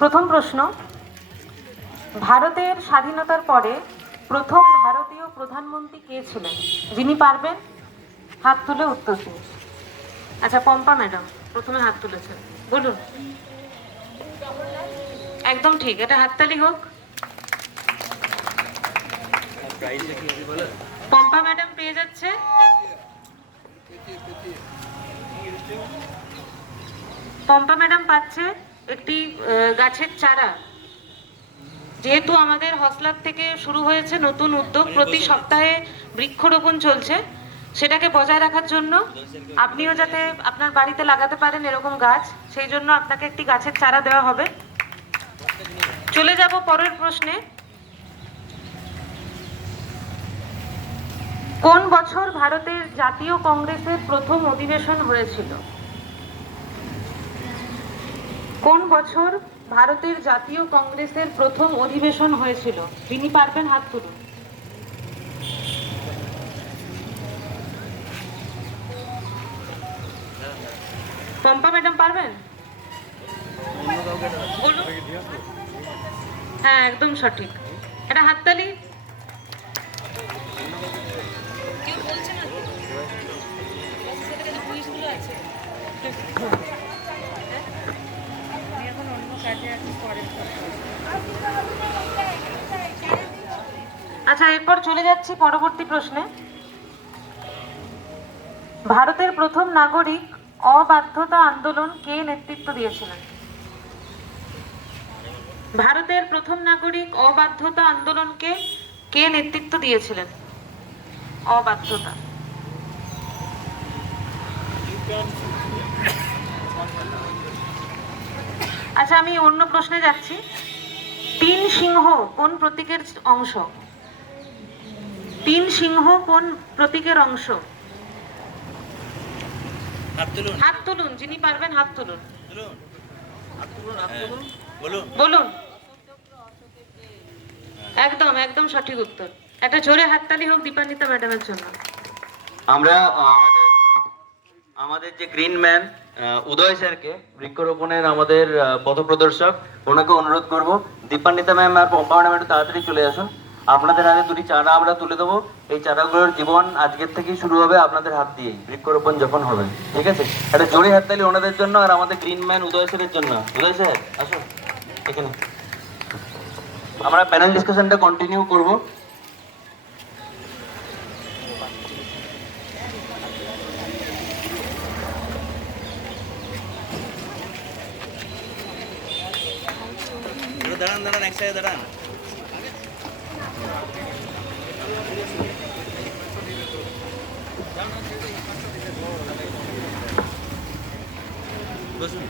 প্রথম প্রশ্ন, ভারতের স্বাধীনতার পরে প্রথম ভারতীয় প্রধানমন্ত্রী কে ছিলেন? যিনি পারবেন হাত তুলে উত্তর দিন। আচ্ছা, পম্পা ম্যাডাম প্রথমে হাত তুলেছেন, বলুন। একদম ঠিক, এটা হাততালি হোক। পম্পা ম্যাডাম পেয়ে যাচ্ছে। পম্পা ম্যাডাম পাচ্ছে একটি গাছের চারা। যেহেতু আমাদের হসলার থেকে শুরু হয়েছে নতুন উদ্যোগ, প্রতি সপ্তাহে বৃক্ষরোপণ চলছে, সেটাকে বজায় রাখার জন্য আপনিও যাতে আপনার বাড়িতে লাগাতে পারেন এরকম গাছ, সেই জন্য আপনাকে একটি গাছের চারা দেওয়া হবে। চলে যাব পরের প্রশ্নে। কোন বছর ভারতের জাতীয় কংগ্রেসের প্রথম অধিবেশন হয়েছিল? কোন বছর ভারতের জাতীয় কংগ্রেসের প্রথম অধিবেশন হয়েছিল? যিনি পারবেন হাত তুলুন। পম্পা ম্যাডাম পারবেন? বলুন। হ্যাঁ, একদম সঠিক, এটা হাততালি। কেউ বলছে না আছে। আচ্ছা, এরপর চলে যাচ্ছি পরবর্তী প্রশ্নে। ভারতের প্রথম নাগরিক অবাধ্যতা আন্দোলন কে নেতৃত্ব দিয়েছিলেন? ভারতের প্রথম নাগরিক অবাধ্যতা আন্দোলনকে কে নেতৃত্ব দিয়েছিলেন? অবাধ্যতা। আচ্ছা, আমি অন্য প্রশ্নে যাচ্ছি। তিন সিংহ কোন প্রতীকের অংশ? তিন সিংহ কোন প্রতীকের অংশ? হাত তুলুন, যিনি পারবেন হাত তুলুন। বলুন। একদম একদম সঠিক উত্তর, একটা জোরে হাততালি হোক দীপান্বিতা ম্যাডামের জন্য। আমরা আমাদের যে গ্রিন ম্যান উদয় স্যারকে, বৃক্ষরোপণের আমাদের পথপ্রদর্শক, ওনাকে অনুরোধ করব দীপান্বিতা ম্যাম আর পম্পা ম্যাডাম একটু তাড়াতাড়ি চলে আসুন। আপনাদের হাতে দুটি চারা আমরা তুলে দেবো। এই চারাগুলোর জীবন আজকের থেকেই শুরু হবে আপনাদের হাত দিয়েই, বৃক্ষরোপণ যখন হবে। ঠিক আছে, একটা জোরে হাততালি ওনাদের জন্য আর আমাদের গ্রিন ম্যান উদয় স্যারের জন্য। উদয় স্যার আসুন এখানে, আমরা প্যানেল ডিসকাশনটা কন্টিনিউ করবো। দাঁড়ান দাঁড়ান, একসাথে দাঁড়ান। বসুন।